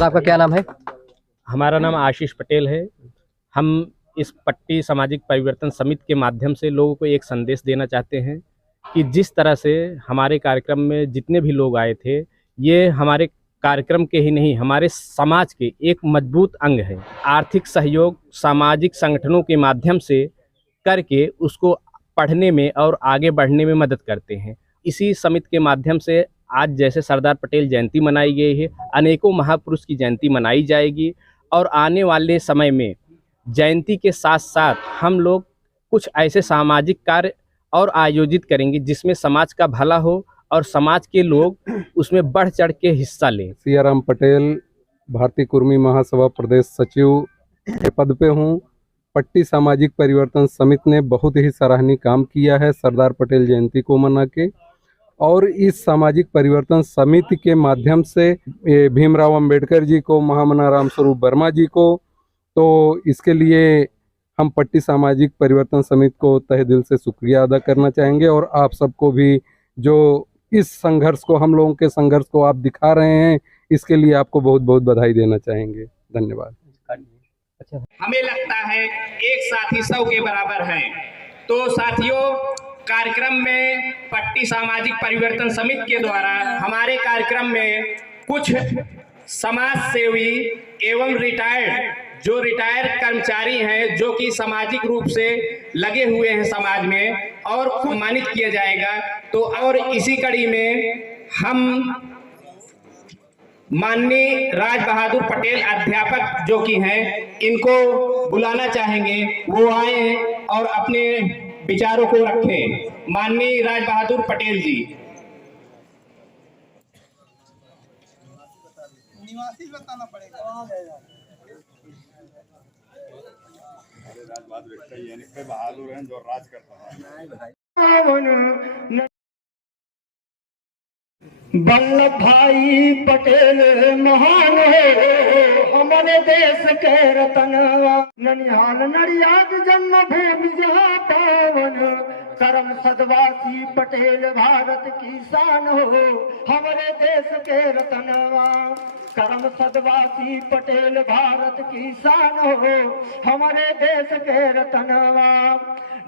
तो आपका क्या नाम है? हमारा नाम आशीष पटेल है। हम इस पट्टी सामाजिक परिवर्तन समिति के माध्यम से लोगों को एक संदेश देना चाहते हैं कि जिस तरह से हमारे कार्यक्रम में जितने भी लोग आए थे, ये हमारे कार्यक्रम के ही नहीं, हमारे समाज के एक मजबूत अंग है। आर्थिक सहयोग सामाजिक संगठनों के माध्यम से करके उसको पढ़ने में और आगे बढ़ने में मदद करते हैं। इसी समिति के माध्यम से आज जैसे सरदार पटेल जयंती मनाई गई है, अनेकों महापुरुष की जयंती मनाई जाएगी और आने वाले समय में जयंती के साथ साथ हम लोग कुछ ऐसे सामाजिक कार्य और आयोजित करेंगे जिसमें समाज का भला हो और समाज के लोग उसमें बढ़ चढ़ के हिस्सा लें। सियाराम पटेल, भारतीय कुर्मी महासभा प्रदेश सचिव के पद पे हूँ। पट्टी सामाजिक परिवर्तन समिति ने बहुत ही सराहनीय काम किया है सरदार पटेल जयंती को मना के, और इस सामाजिक परिवर्तन समिति के माध्यम से भीमराव अंबेडकर जी को, महामना रामस्वरूप वर्मा जी को, तो इसके लिए हम पट्टी सामाजिक परिवर्तन समिति को तहे दिल से शुक्रिया अदा करना चाहेंगे। और आप सबको भी जो इस संघर्ष को, हम लोगों के संघर्ष को आप दिखा रहे हैं, इसके लिए आपको बहुत बहुत बधाई देना चाहेंगे। धन्यवाद। हमें लगता है एक साथी 100 के बराबर है। तो साथियों, कार्यक्रम में पट्टी सामाजिक परिवर्तन समिति के द्वारा हमारे कार्यक्रम में कुछ समाज सेवी एवं रिटायर्ड कर्मचारी हैं जो कि सामाजिक रूप से लगे हुए हैं समाज में, और सम्मानित किया जाएगा। तो और इसी कड़ी में हम माननीय राज बहादुर पटेल अध्यापक जो कि हैं, इनको बुलाना चाहेंगे, वो आए और अपने विचारों को रखें। माननीय राज बहादुर पटेल जी। निवासी बताना पड़ेगा। राज बहादुर हैं जो राज करता है। वल्लभ भाई पटेल महान हो, हमारे देश के रतन। ननिहाल नडियाद जन्मभूमि जहाँ पावन, करम सदवासी पटेल भारत की शान हो, हमारे देश के रतनवा। करम सदवासी पटेल भारत की शान हो, हमारे देश के रतनवा।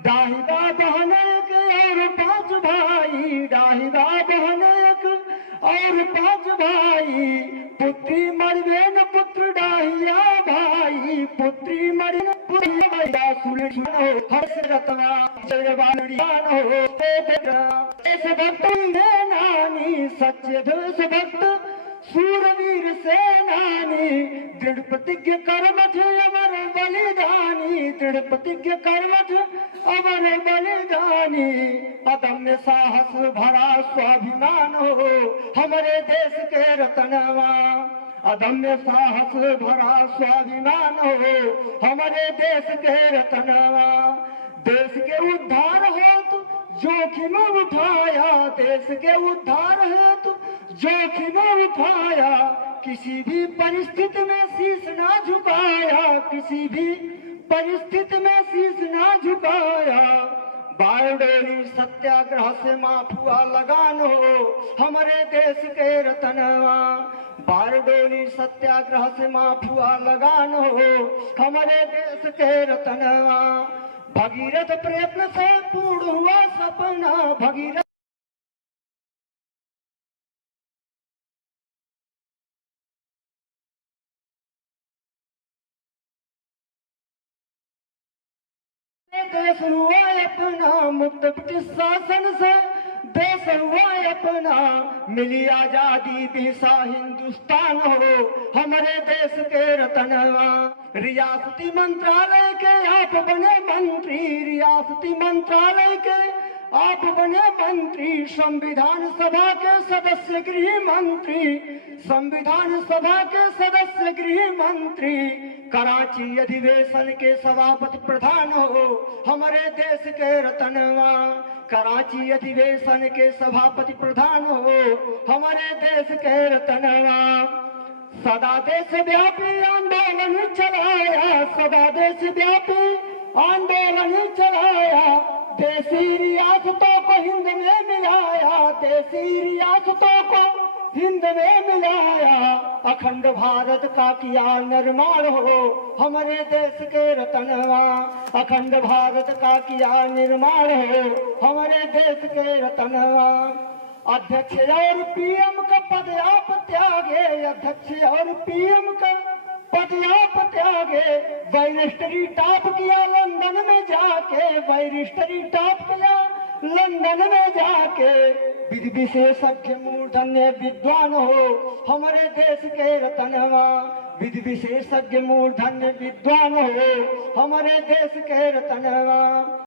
दाहिदा बहन एक और 5 भाई, दाहिदा बहन एक और 5 भाई, पुत्री मरवेन पुत्र डाहिया भाई, पुत्री मरवेन पुत्र सुलझान हो, हर्ष रत्ना जयवान हो। देशभक्त नानी सच्चे देशभक्त सूरवीर सेनानी, दृढ़ प्रतिज्ञ कर्मठ अमर बलिदानी, दृढ़ प्रतिज्ञ कर्मठ अमर बलिदानी। अदम्य साहस भरा स्वाभिमान हो, हमारे देश के रतनवा। अदम्य साहस भरा स्वाभिमान हो, हमारे देश के रतनवा। देश के उद्धार हेतु जोखिम उठाया, देश के उद्धार हेतु जोखिम उठाया, किसी भी परिस्थिति में शीश ना झुकाया, किसी भी परिस्थिति में शीश ना झुकाया। बारडोली सत्याग्रह से माफ हुआ लगान हो, हमारे देश के रतनवा। बारडोली सत्याग्रह से माफ हुआ लगान हो, हमारे देश के रतनवा। भगीरथ प्रयत्न से पूर्ण हुआ सपना, भगीरथ देश हुआ अपना, मुक्त ब्रिटिश शासन से देश हुआ अपना। मिली आजादी दिशा हिंदुस्तान हो, हमारे देश के रतनवा। रियासती मंत्रालय के आप बने मंत्री, रियासती मंत्रालय के आप बने मंत्री। संविधान सभा के सदस्य गृह मंत्री, संविधान सभा के सदस्य गृह मंत्री। कराची अधिवेशन के सभापति प्रधान हो, हमारे देश के रतनवा। कराची अधिवेशन के सभापति प्रधान हो, हमारे देश के रतनवा। सदा देशव्यापी आंदोलन चलाया, सदा देशव्यापी आंदोलन चलाया। देसी रियासतों को हिंद में मिलाया, देसी रियासतों को हिंद में मिलाया। अखंड भारत का किया निर्माण हो हमारे देश के रतनवा। अखंड भारत का किया निर्माण हो हमारे देश के रतनवा। अध्यक्ष और पीएम का पद आप त्यागे, अध्यक्ष और पीएम का पद आप त्यागे। बैरिस्टरी टॉप किया लंदन में जाके, बैरिस्टरी टॉप किया लंदन में जाके। विधि विशेषज्ञ मूर्धन्य विद्वान हो हमारे देश के रतनवा। विधि विशेषज्ञ मूर्धन्य विद्वान हो हमारे देश के रतनवा।